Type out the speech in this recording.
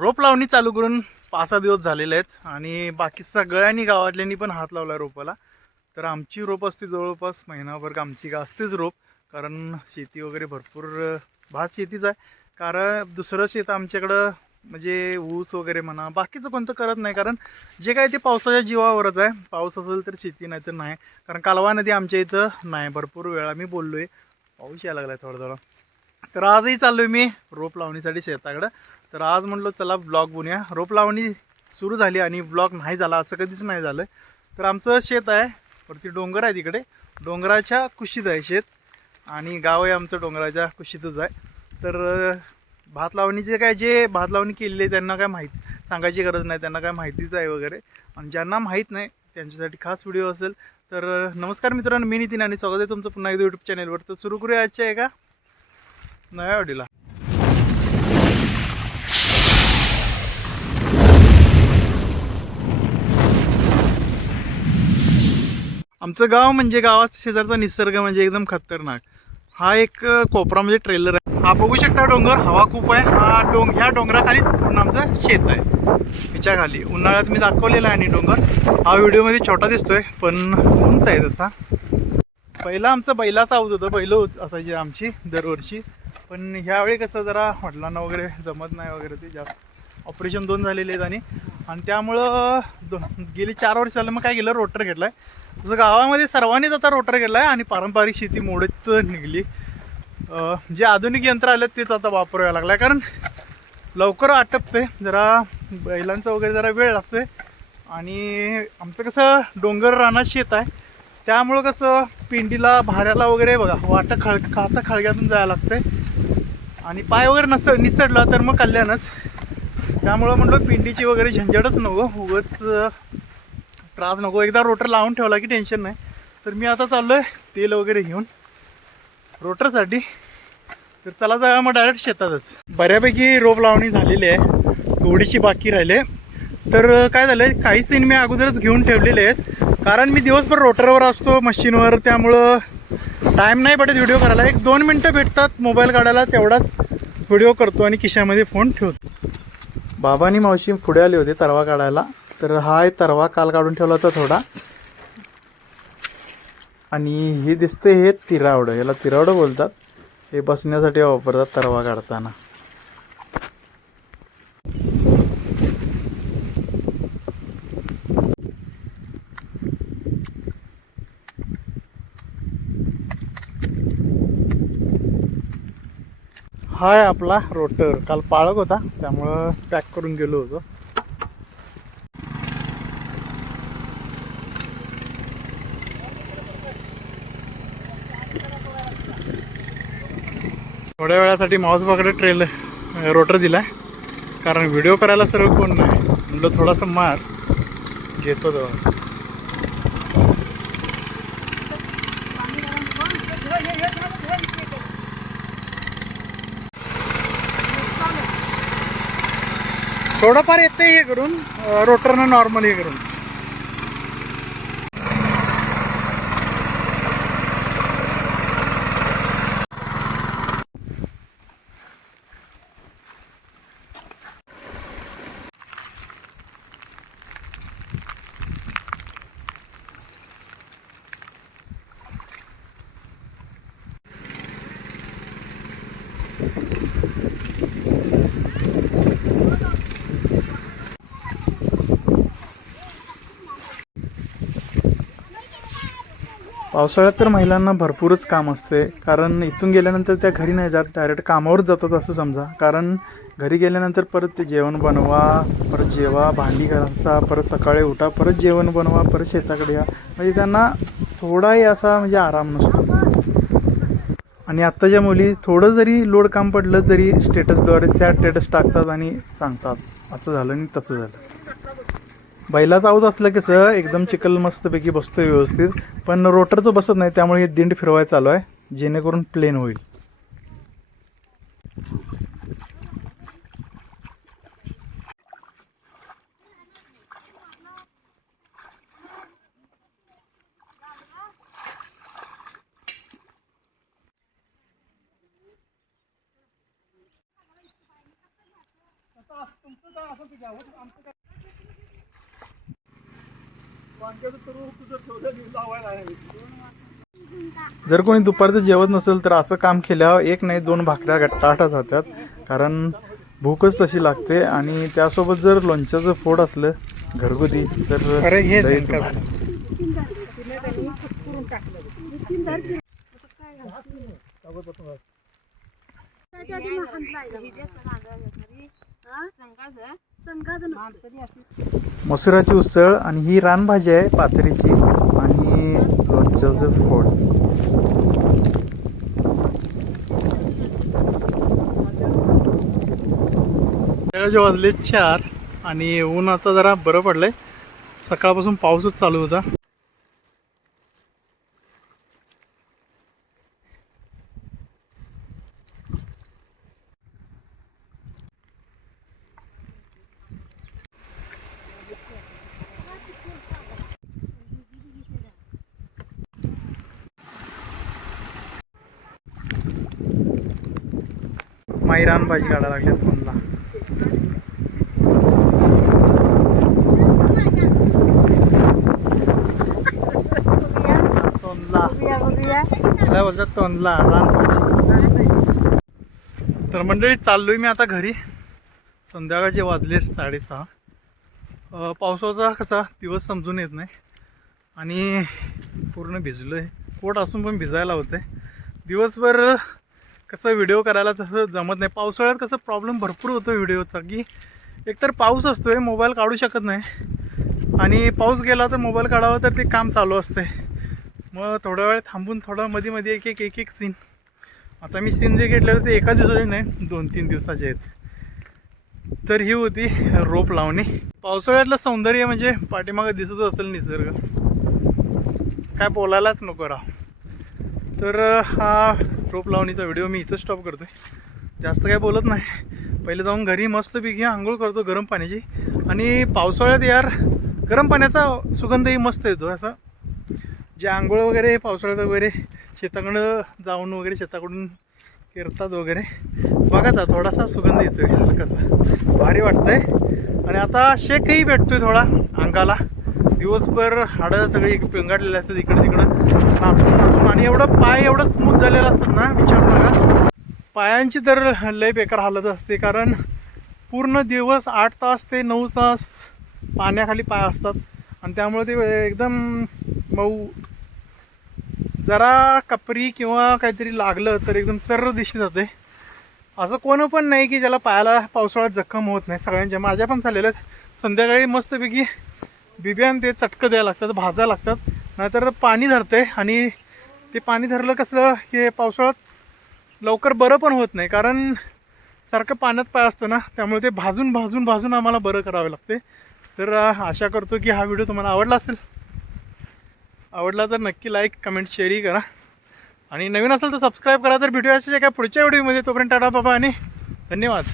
रोप लावणी चालू करून पाच सहा दिवस झालेले आहेत आणि बाकी सगळ्यांनी गावातल्यांनी पण हात लावला रोपाला. तर आमची रोप असते जवळपास महिनाभर का आमची का असतेच रोप कारण शेती वगैरे भरपूर भात शेतीच आहे. कारण दुसरं शेत आमच्याकडं म्हणजे ऊस वगैरे म्हणा बाकीचं कोणतं करत नाही. कारण जे काय ते पावसाच्या जीवावरच आहे. पाऊस असेल तर शेती नाही तर नाही. कारण कालवा नदी आमच्या इथं नाही. भरपूर वेळा मी बोललो आहे पाऊस यायला लागला आहे थोडा थोडा तर आजही चाललो मी रोप लावणीसाठी शेताकडं. तर आज म्हणलो चला ब्लॉग बनूया. रोप लावणी सुरू झाली आणि ब्लॉग नाही झाला असं कधीच नाही झालं. तर आमचं शेत आहे वरती डोंगर आहे तिकडे. डोंगराच्या कुशीत आहे शेत आणि गाव आहे आमचं डोंगराच्या कुशीतच आहे. तर भात लावणीचे काय जे भात लावणी केलेली आहे त्यांना काय माहिती सांगायची गरज नाही त्यांना काय माहितीच आहे वगैरे. आणि ज्यांना माहीत नाही त्यांच्यासाठी खास व्हिडिओ असेल. तर नमस्कार मित्रांनो मी नितीन आणि स्वागत आहे तुमचं पुन्हा एकदा यूट्यूब चॅनलवर तर सुरू करूया आजच्या आहे का नव्या ऑडीला आमचं गाव म्हणजे गावाचा शेजारचा निसर्ग म्हणजे एकदम खतरनाक. हा एक कोपरा म्हणजे ट्रेलर आहे. हा बघू शकता डोंगर हवा खूप आहे. हा डोंग ह्या डोंगराखालीच पूर्ण आमचं शेत आहे. तिच्या खाली. उन्हाळ्यात मी दाखवलेला आहे आणि डोंगर. हा व्हिडिओमध्ये छोटा दिसतोय पण उंच आहे तसा. पहिला आमचं बैलाचं आऊत होतं बैल होत असायची आमची दरवर्षी. पण ह्यावेळी कसं जरा वडिलांना वगैरे जमत नाही वगैरे ते जास्त. ऑपरेशन दोन झालेले आहेत आणि आणि त्यामुळं दो गेली चार वर्ष झालं मग काय केलं? रोटर घेतला आहे जसं गावामध्ये सर्वांनीच आता रोटर घेतला आहे आणि पारंपरिक शेती मोडत निघली. जे आधुनिक यंत्र आलं तेच आता वापरायला लागलं आहे कारण लवकर आटपते जरा बैलांचा वगैरे जरा वेळ लागतोय. आणि आमचं कसं डोंगर रानात शेत आहे. त्यामुळं कसं पिंडीला भाऱ्याला वगैरे बघा वाटा खळ खाचा खळग्यातून जायला लागतंय. आणि पाय वगैरे नस निसडला तर मग कल्याणच. त्यामुळं म्हटलं पिंडीची वगैरे झंझटच नको उगच त्रास नको. एकदा रोटर लावून ठेवला की टेन्शन नाही. तर मी आता चाललो आहे तेल वगैरे घेऊन रोटरसाठी तर चला जाऊया मग डायरेक्ट शेतातच. बऱ्यापैकी रोप लावणी झालेली आहे. थोडीशी बाकी राहिले तर काय झालं आहे काही सीन मी अगोदरच घेऊन ठेवलेले आहेत. कारण मी दिवसभर रोटरवर असतो मशीनवर त्यामुळं टाईम नाही पडत व्हिडिओ करायला. एक दोन मिनटं भेटतात मोबाईल काढायला तेवढाच व्हिडिओ करतो आणि खिशामध्ये फोन ठेवतो. बाबांनी मावशी पुढे आले होते तरवा काढायला. तर हा आहे तरवा काल काढून ठेवला होता थोडा. आणि हे दिसते हे तिरावडं. याला तिरावडं बोलतात. हे बसण्यासाठी वापरतात तरवा काढताना. हा आहे आपला रोटर. काल पाळक होता त्यामुळं पॅक करून गेलो होतो. थोड्या वेळासाठी माऊस ट्रेल रोटर दिला कारण व्हिडिओ करायला सर्व कोण नाही. म्हटलं थोडासा मार. घेतो तेव्हा थोडंफार येते हे करून रोटरनं नॉर्मल हे करून. पावसाळ्यात तर महिलांना भरपूरच काम असते. कारण इथून गेल्यानंतर त्या घरी नाही जात. डायरेक्ट कामावर जातात असं समजा. कारण घरी गेल्यानंतर परत ते जेवण बनवा परत जेवा भांडी घासा परत सकाळी उठा परत जेवण बनवा परत शेताकडे या. म्हणजे त्यांना थोडाही असा म्हणजे आराम नसतो. आणि आत्ताच्या मुली थोडं जरी लोड काम पडलं तरी स्टेटसद्वारे सॅड स्टेटस टाकतात आणि सांगतात. असं झालं आणि तसं झालं. बैलाचं आऊत असलं सर एकदम चिकल मस्तपैकी बसतो व्यवस्थित. पण रोटरचं बसत नाही त्यामुळे हे दिंड फिरवायला चालू आहे. जेणेकरून प्लेन होईल. जर कोणी दुपारचं जेवत नसेल तर असं काम केल्यावर एक नाही दोन भाकऱ्या गट्टाटा जातात कारण भूकच तशी लागते आणि त्यासोबत जर लोणच्याचं फोड असलं घरगुती तर भारी. मसुराची उसळ आणि ही रानभाजी आहे पाथरीची आणि लोणच्याचं फोड. त्याचे वाजले चार आणि ऊन आता जरा बरं पडलंय. सकाळपासून पाऊसच चालू होता. मायरान भाजी काढायला लागल्या फोनला तोंडला. काय बोलतात तोंडला. रान तर मंडळी चाललोय मी आता घरी. संध्याकाळचे वाजले साडेसहा. पावसाचा कसा दिवस समजून येत नाही. आणि पूर्ण भिजलो आहे कोट असून पण भिजायला होतं दिवसभर कसं व्हिडिओ करायला तसं जमत नाही. पावसाळ्यात कसं प्रॉब्लेम भरपूर होतो व्हिडिओचा की एकतर पाऊस असतोय मोबाईल काढू शकत नाही. आणि पाऊस गेला तर मोबाईल काढावा तर ते काम चालू असते मग थोडा वेळ थांबून थोडा मध्ये मध्ये एक एक एक एक सीन आता मी सीन जे घेतलेलं ते एका दिवसाचे नाही दोन तीन दिवसाचे आहेत. तर ही होती रोप लावणी. पावसाळ्यातलं सौंदर्य म्हणजे पाठीमागं दिसत असेल निसर्ग. काय बोलायलाच नको राव. तर हा रोप लावणीचा व्हिडिओ मी इथं स्टॉप करतो आहे जास्त काय बोलत नाही. पहिले जाऊन घरी मस्तपैकी आंघोळ करतो गरम पाण्याची. आणि पावसाळ्यात यार गरम पाण्याचा सुगंधही मस्त येतो असा. जे आंघोळ वगैरे पावसाळ्यात वगैरे शेताकडं जाऊन वगैरे शेताकडून फिरतात वगैरे. बघाचा थोडासा सुगंध येतोय हलकासा. भारी वाटतंय. आणि आता शेकही भेटतोय थोडा अंगाला. दिवसभर हाडं सगळी पिंगाडलेली असतात इकडे तिकडं. नाचून नाचून आणि एवढं पाय एवढं स्मूथ झालेलं असतात ना विचारू नका पायांची तर लय बेकार हालत असते कारण पूर्ण दिवस आठ तास ते नऊ तास पाण्याखाली पाय असतात. आणि त्यामुळे ते एकदम मऊ. जरा कपरी किंवा काहीतरी लागलं तर एकदम सर्र दिशी जाते. असं कोण पण नाही की ज्याला पायाला पावसाळ्यात जखम होत नाही सगळ्यांच्या. माझ्या पण झालेल्या आहेत संध्याकाळी मस्तपैकी बिब्यान ते चटकं द्यायला लागतात भाजायला लागतात. नाहीतर पाणी धरते आणि ते पाणी धरलं कसलं हे पावसाळ्यात लवकर बरं पण होत नाही. कारण सारखं पाण्यात पाय असतं ना त्यामुळे ते भाजून भाजून भाजून आम्हाला बरं करावे लागते. तर आशा करतो की हा व्हिडिओ तुम्हाला आवडला असेल. आवडला तर नक्की लाईक कमेंट शेअरही करा. आणि नवीन असेल तर सबस्क्राईब करा. तर व्हिडिओ असे काय पुढच्या व्हिडिओमध्ये तोपर्यंत टाटा बाबा आणि धन्यवाद.